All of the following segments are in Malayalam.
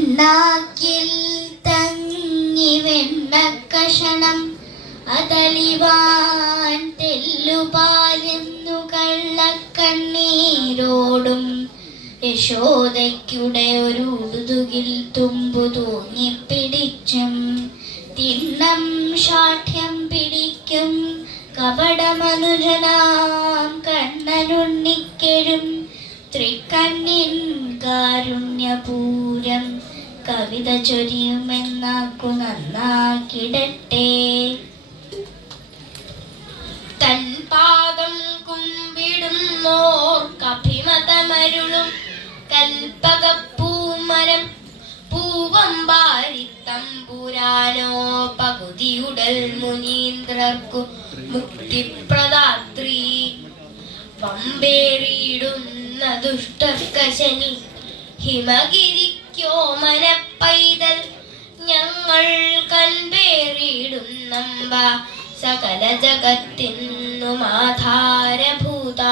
അണ്ണാക്കിൽ തങ്ങി വെണ്ണക്കഷണം അതളിവാൻ തെല്ലുപാലെന്നു കള്ളക്കണ്ണീരോടും യശോദയ്ക്കുടെ ഒരു ഉടുതുകിൽ തുമ്പു തൂങ്ങിപ്പിടിച്ചും തിണ്ണം ശാഠ്യം പിടിക്കും കപടമനുജനാം കണ്ണനുണ്ണിക്കെഴും തൃക്കണ്ണിൻ കാരുണ്യപൂരം കവിത ചൊരിയുമെന്നാക്കു നന്നാക്കിടട്ടെ. തൻ പാദം കുമ്പിടുന്നോർക്കഭിമതമരുളും കൽപ്പകപ്പൂമരം പൂവമ്പാരിത്തമ്പുരാനോ പകുതിയുടൽ മുനീന്ദ്രർക്കു മുക്തിപ്രദാത്രീ പമ്പേറിയിടുന്ന ദുഷ്ടർക്കശനി ഹിമഗിരിക്കോ മനപ്പൈതൽ ഞങ്ങൾ കൻപേറിയിടുന്നമ്പ സകല ജഗത്തിനും ആധാരഭൂത.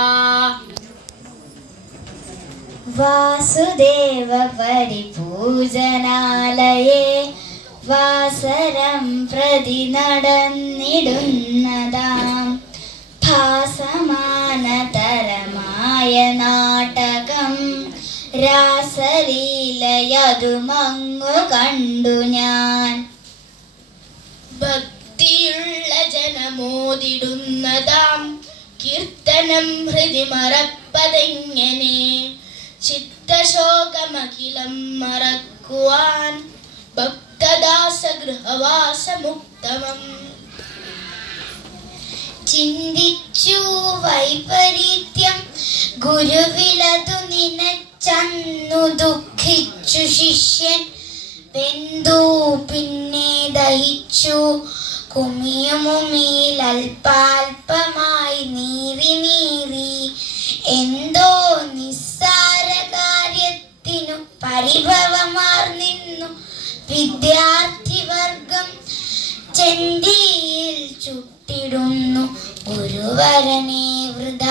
വാസുദേവ പരിപൂജനാലയേ വാസരം പ്രതി നടന്നിടുന്നതാം ഭാസമാനതരമായ നാടകം രാസലീലയതുമങ്ങു കണ്ടു ഞാൻ. ഭക്തിയുള്ള ജനമോദിടുന്നതാം കീർത്തനം ഹൃദി മറപ്പതെങ്ങനെ ചിത്തശോകമഖിലം മറക്കുവാൻ ഭക്തദാസഗൃഹവാസമുക്തമം. ചിന്തിച്ചു വൈപരീത്യം ഗുരുവിലതു നിനച്ചന്നു ദുഃഖിച്ചു ശിഷ്യൻ വെന്തു പിന്നെ ദഹിച്ചു കുമിയുമുമിയിൽ അല്പാൽപമായി നീറി നീറി എന്തോ നിസ്സാര കാര്യത്തിനു പരിഭവമാർന്നിന്നു വിദ്യാർത്ഥി വർഗം ചെന്തിയിൽ ചുട്ടിടുന്നു ഗുരുവരനെ വൃഥ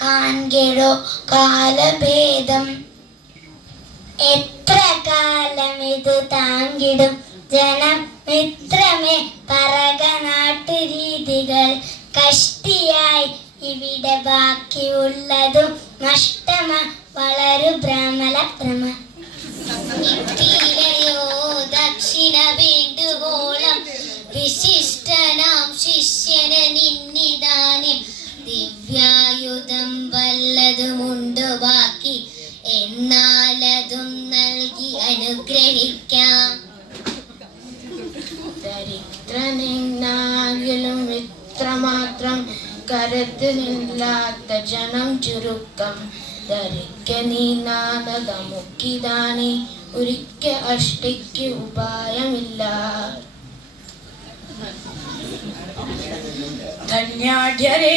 കാൺകെടോ കാലഭേദം. എത്ര കാലം ഇത് താങ്കിടും ജനം മിത്രമേ പറക നാട്ടുരീതികൾ കഷ്ടിയായി ഇവിടെ ബാക്കിയുള്ളതും നഷ്ടമ വളരു ഭ്രമല ഭ്രമ. ഇത്തിരയോ ദക്ഷിണ വേണ്ടുവോളം വിശിഷ്ടനാം ശിഷ്യന് നിന്നിദാനം ദിവ്യായുധം വല്ലതുമുണ്ടു ബാക്കി എന്നാലതും നൽകി അനുഗ്രഹിക്കാം. ദരിദ്രനെന്നാകിലും ഇത്രമാത്രം കരുത്തിനില്ലാത്ത ജനം ചുരുക്കം ധരിക്ക നീ നാനകമുക്കിതാനി ഒരിക്ക അഷ്ടിക്ക് ഉപായമില്ല. ധന്യാഢ്യരേ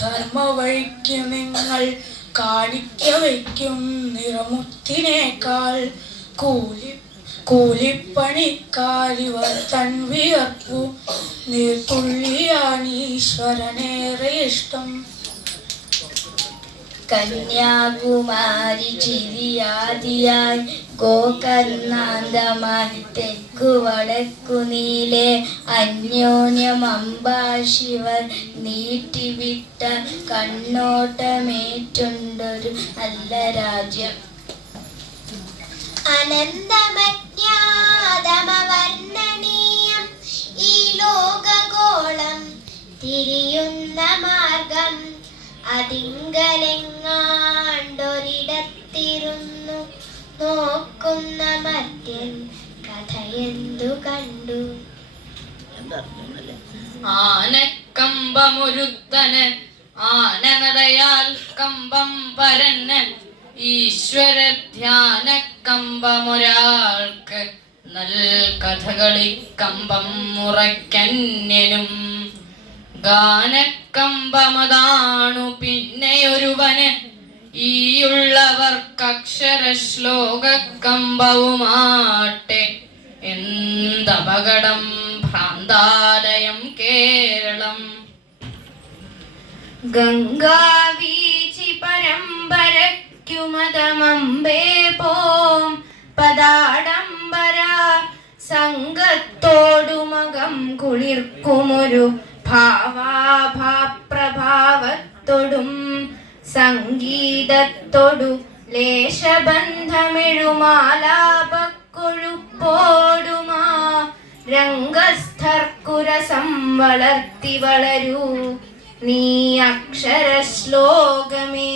ധർമ്മവഴിക്ക് നിങ്ങൾ കാണിക്ക വയ്ക്കും നിറമുത്തിനേക്കാൾ കൂലിപ്പണിക്കാരിവർ തൻ വിയർപ്പു നീർത്തുള്ളിയാണീശ്വരനേറെ ഇഷ്ടം. കന്യാകുമാരി ചിരിയാദിയായി ഗോകർണാന്തമായി തെക്കു വടക്കു നീലെ അന്യോന്യം അംബാശിവർ നീട്ടിവിട്ട കണ്ണോട്ടമേറ്റുണ്ടൊരു നല്ല രാജ്യം. അനന്തമജ്ഞാതമവർണ്ണനീയം ഈ ലോകഗോളം തിരിയുന്ന മാർഗം അതിങ്കലെങ്ങാണ്ടൊരിടത്തിരുന്നു നോക്കുന്ന മർത്യൻ കഥയെന്തു കണ്ടു. ആനക്കമ്പമൊരുത്തന് ആനനടയാൽ കമ്പം പരന്ന് ഈശ്വര ധ്യാന കമ്പമൊരാൾക്ക് നൽ കഥകളി കമ്പം മുറയ്ക്കന്യനും ഗാനക്കമ്പമതാണു പിന്നെയൊരുവന് ഈയുള്ളവർക്കക്ഷര ശ്ലോക കമ്പവുമാട്ടെ എന്തപകടം ഭ്രാന്താലയം കേരളം. ഗംഗാവീചി പരമ്പരയ്ക്കുമതമമ്പേ പോം പദാഡംബര സംഘത്തോടുമകം കുളിർക്കുമൊരു ഭാവാഭാപ്രഭാവത്തോടും സംഗീതത്തോടു ലേശബന്ധമെഴുമാലാപക്കൊഴുപ്പോടുമാ രംഗസ്ഥർക്കുരസം വളർത്തി വളരൂ നീ അക്ഷരശ്ലോകമേ.